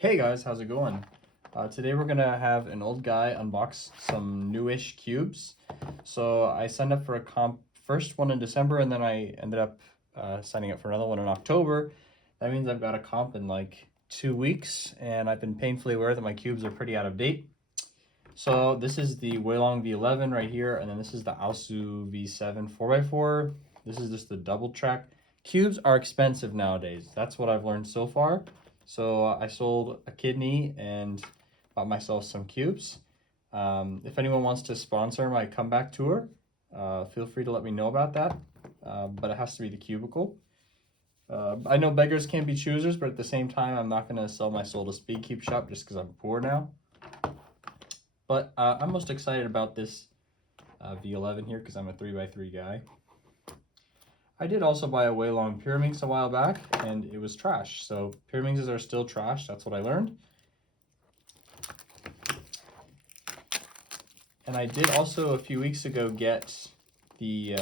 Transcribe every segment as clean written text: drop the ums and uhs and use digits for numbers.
Hey guys, how's it going? Today we're gonna have an old guy unbox some newish cubes. So I signed up for a comp first one in December, and then I ended up signing up for another one in October. That means I've got a comp in like 2 weeks, and I've been painfully aware that my cubes are pretty out of date. So this is the Waylong V11 right here, and then this is the Aosu V7 4x4. This is just the double track. Cubes are expensive nowadays. That's what I've learned so far. So I sold a kidney and bought myself some cubes. If anyone wants to sponsor my comeback tour, feel free to let me know about that. But it has to be the cubicle. I know beggars can't be choosers, but at the same time, I'm not going to sell my soul to Speed Cube Shop just because I'm poor now. But I'm most excited about this V11 here because I'm a 3x3 guy. I did also buy a Waylong Pyraminx a while back, and it was trash. So Pyraminxes are still trash. That's what I learned. And I did also a few weeks ago get the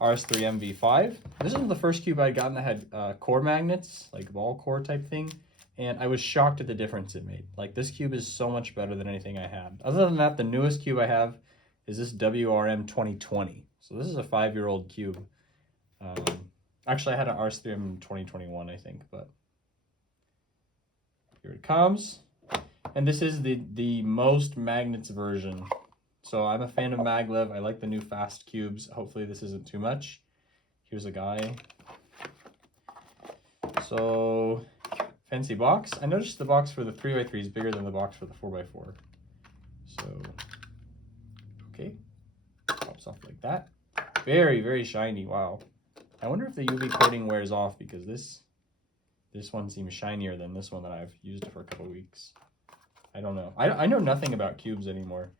RS3 MV5. This is the first cube I'd gotten that had core magnets, like ball core type thing. And I was shocked at the difference it made. Like, this cube is so much better than anything I had. Other than that, the newest cube I have is this WRM 2020. So this is a 5-year-old cube. Actually, I had an RS3M 2021, I think, but here it comes. And this is the most magnets version. So I'm a fan of maglev. I like the new fast cubes. Hopefully this isn't too much. Here's a guy. So, fancy box. I noticed the box for the 3x3 is bigger than the box for the 4x4. So, okay. Pops off like that. Very, very shiny. Wow. I wonder if the UV coating wears off, because this one seems shinier than this one that I've used for a couple weeks. I don't know. I know nothing about cubes anymore.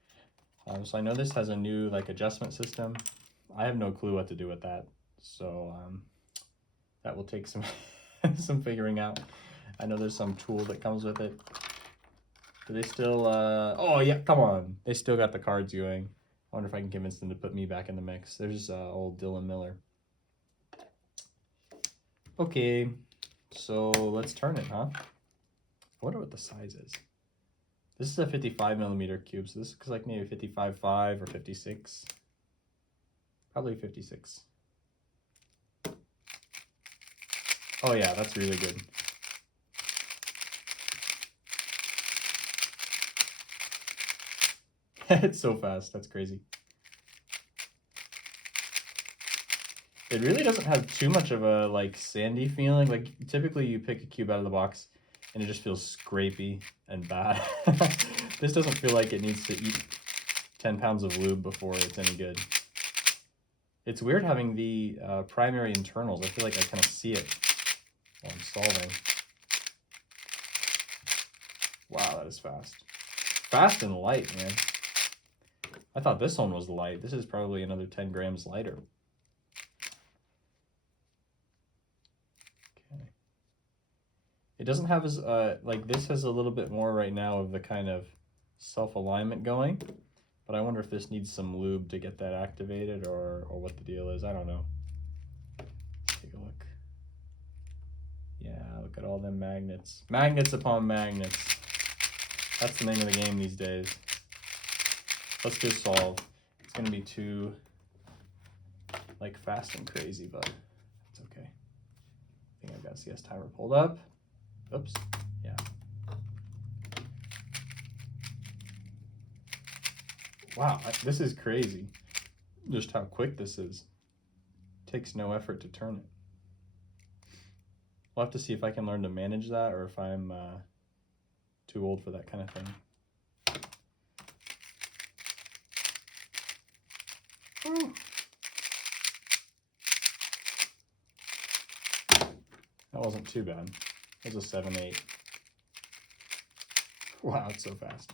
So I know this has a new adjustment system. I have no clue what to do with that. So that will take some some figuring out. I know there's some tool that comes with it. Do they still oh yeah, come on. They still got the cards going. I wonder if I can convince them to put me back in the mix. There's old Dylan Miller. Okay, so let's turn it, huh? I wonder what the size is. This is a 55mm cube, so this looks like maybe 55.5 or 56. Probably 56. Oh yeah, that's really good. It's so fast, that's crazy. It really doesn't have too much of a sandy feeling. Like, typically you pick a cube out of the box and it just feels scrapey and bad. This doesn't feel like it needs to eat 10 pounds of lube before it's any good. It's weird having the primary internals. I feel like I kind of see it while I'm solving. Wow, that is fast. Fast and light, man. I thought this one was light. This is probably another 10 grams lighter. It doesn't have as, this has a little bit more right now of the kind of self-alignment going, but I wonder if this needs some lube to get that activated, or what the deal is. I don't know. Let's take a look. Yeah, look at all them magnets. Magnets upon magnets. That's the name of the game these days. Let's just solve. It's gonna be too, fast and crazy, but it's okay. I think I've got CS timer pulled up. Oops, yeah. Wow, this is crazy. Just how quick this is. Takes no effort to turn it. We'll have to see if I can learn to manage that, or if I'm too old for that kind of thing. Woo. That wasn't too bad. It was a 7.8. Wow, it's so fast.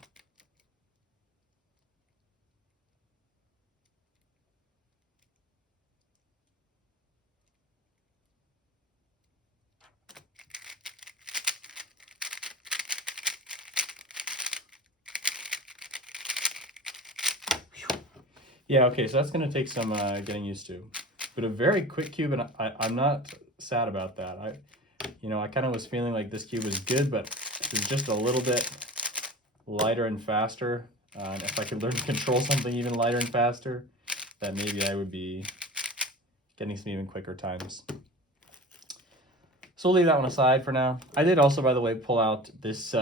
Yeah, okay, so that's going to take some getting used to. But a very quick cube, and I'm not sad about that. I kind of was feeling like this cube was good, but is just a little bit lighter and faster. And if I could learn to control something even lighter and faster, then maybe I would be getting some even quicker times. So we'll leave that one aside for now. I did also, by the way, pull out this.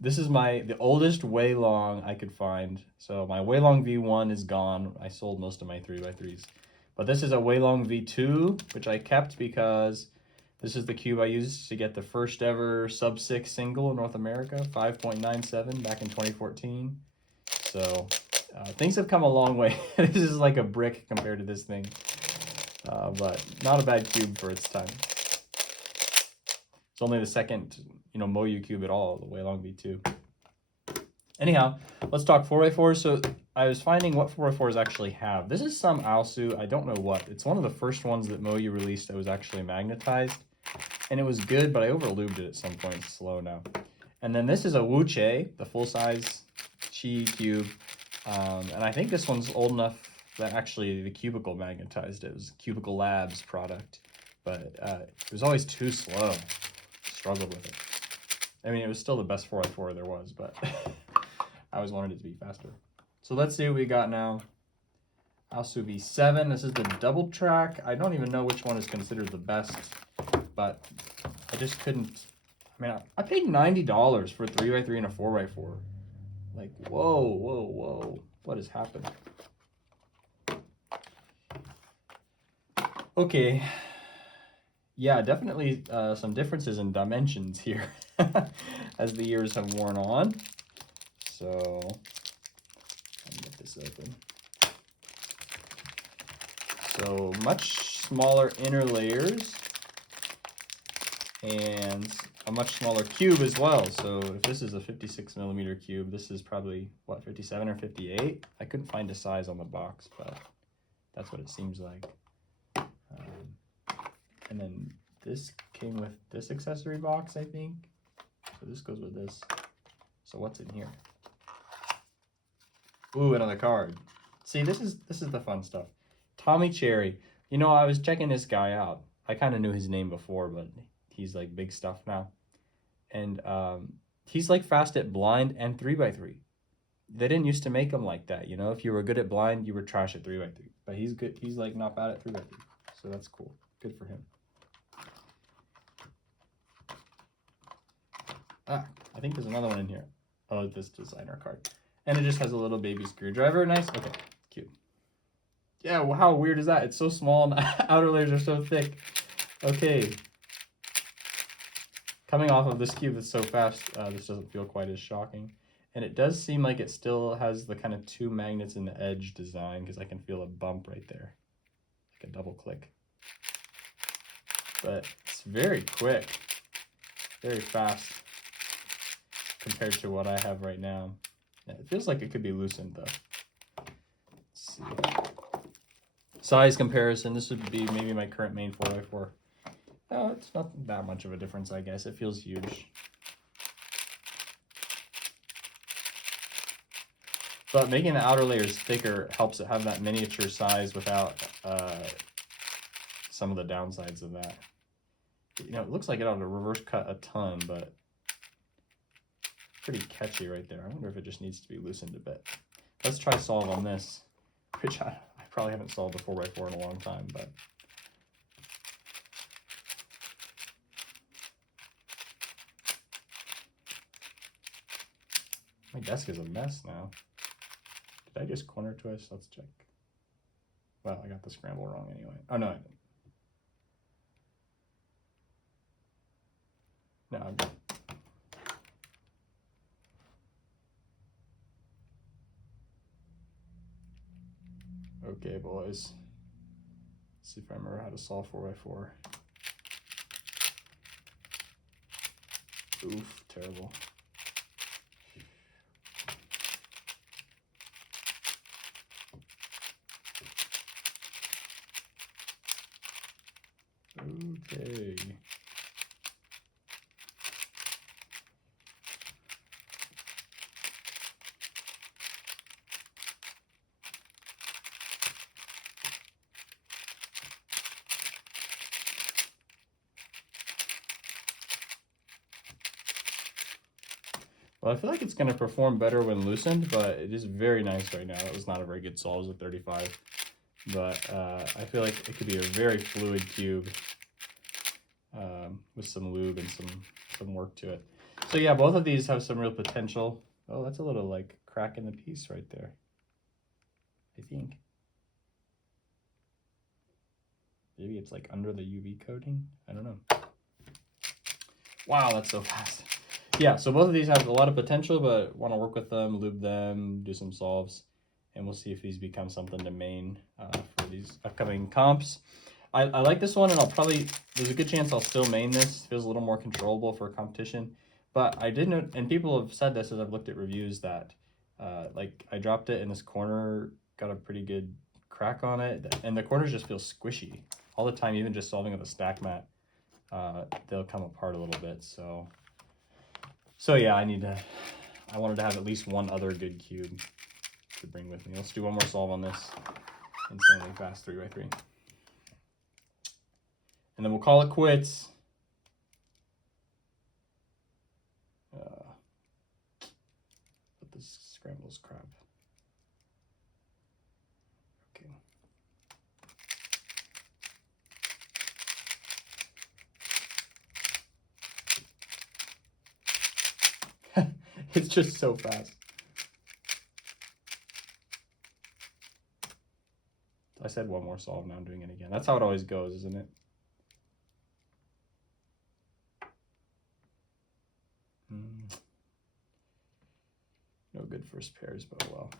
This is the oldest Weilong I could find. So my Waylong V1 is gone. I sold most of my 3x3s. But this is a Waylong V2, which I kept because this is the cube I used to get the first ever sub-6 single in North America, 5.97 back in 2014. So things have come a long way. This is like a brick compared to this thing. But not a bad cube for its time. It's only the second, Moyu cube at all, the Waylong V2. Anyhow, let's talk 4x4s. So I was finding what 4x4s actually have. This is some Aosu, I don't know what. It's one of the first ones that Moyu released that was actually magnetized. And it was good, but I overlubed it at some point. It's slow now. And then this is a Wuche, the full-size Chi cube. And I think this one's old enough that actually the Cubicle magnetized it. It was a Cubicle Labs product. But it was always too slow. Struggled with it. I mean, it was still the best 4x4 there was, but I always wanted it to be faster. So let's see what we got now. Aosu V7. This is the double track. I don't even know which one is considered the best, but I just couldn't. I mean, I paid $90 for a 3x3 and a 4x4. Like, whoa. What has happened? Okay. Yeah, definitely some differences in dimensions here as the years have worn on. So, let me get this open. So, much smaller inner layers and a much smaller cube as well. So, if this is a 56mm cube, this is probably, what, 57 or 58? I couldn't find a size on the box, but that's what it seems like. And then this came with this accessory box, I think. So this goes with this. So what's in here? Ooh, another card. See, this is the fun stuff. Tommy Cherry. I was checking this guy out. I kind of knew his name before, but he's like big stuff now. And he's like fast at blind and 3x3. They didn't used to make him like that, If you were good at blind, you were trash at 3x3. But he's good. He's like not bad at 3x3. So that's cool. Good for him. I think there's another one in here. Oh, this designer card. And it just has a little baby screwdriver. Nice. Okay, cute. Yeah, well, how weird is that? It's so small and the outer layers are so thick. Okay. Coming off of this cube that's so fast, this doesn't feel quite as shocking. And it does seem like it still has the kind of two magnets in the edge design because I can feel a bump right there. Like a double click. But it's very quick. Very fast. Compared to what I have right now. Yeah, it feels like it could be loosened though. Let's see. Size comparison, this would be maybe my current main 4x4. Oh, it's not that much of a difference, I guess. It feels huge. But making the outer layers thicker helps it have that miniature size without some of the downsides of that. It looks like it ought to reverse cut a ton, but pretty catchy right there. I wonder if it just needs to be loosened a bit. Let's try solve on this, which I probably haven't solved a 4x4 in a long time, but my desk is a mess now. Did I just corner twist? Let's check. Well, I got the scramble wrong anyway. Oh, no, I didn't. No, I'm good. Okay, boys. Let's see if I remember how to solve 4x4. Oof, terrible. Okay. Well, I feel like it's going to perform better when loosened, but it is very nice right now. That was not a very good solve. It was a 35. But I feel like it could be a very fluid cube with some lube and some work to it. So yeah, both of these have some real potential. Oh, that's a little like crack in the piece right there, I think. Maybe it's like under the UV coating. I don't know. Wow, that's so fast. Yeah, so both of these have a lot of potential, but want to work with them, lube them, do some solves, and we'll see if these become something to main for these upcoming comps. I like this one, and there's a good chance I'll still main this. It feels a little more controllable for competition. But I didn't, and people have said this as I've looked at reviews, that like I dropped it in this corner, got a pretty good crack on it, and the corners just feel squishy all the time, even just solving with a stack mat. They'll come apart a little bit, so yeah, I wanted to have at least one other good cube to bring with me. Let's do one more solve on this insanely fast 3x3. And then we'll call it quits. But this scrambles crap. Okay. It's just so fast. I said one more solve, now I'm doing it again. That's how it always goes, isn't it? No good first pairs, but well.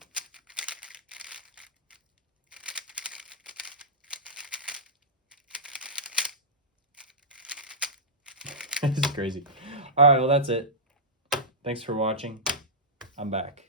This is crazy. All right, well, that's it. Thanks for watching. I'm back.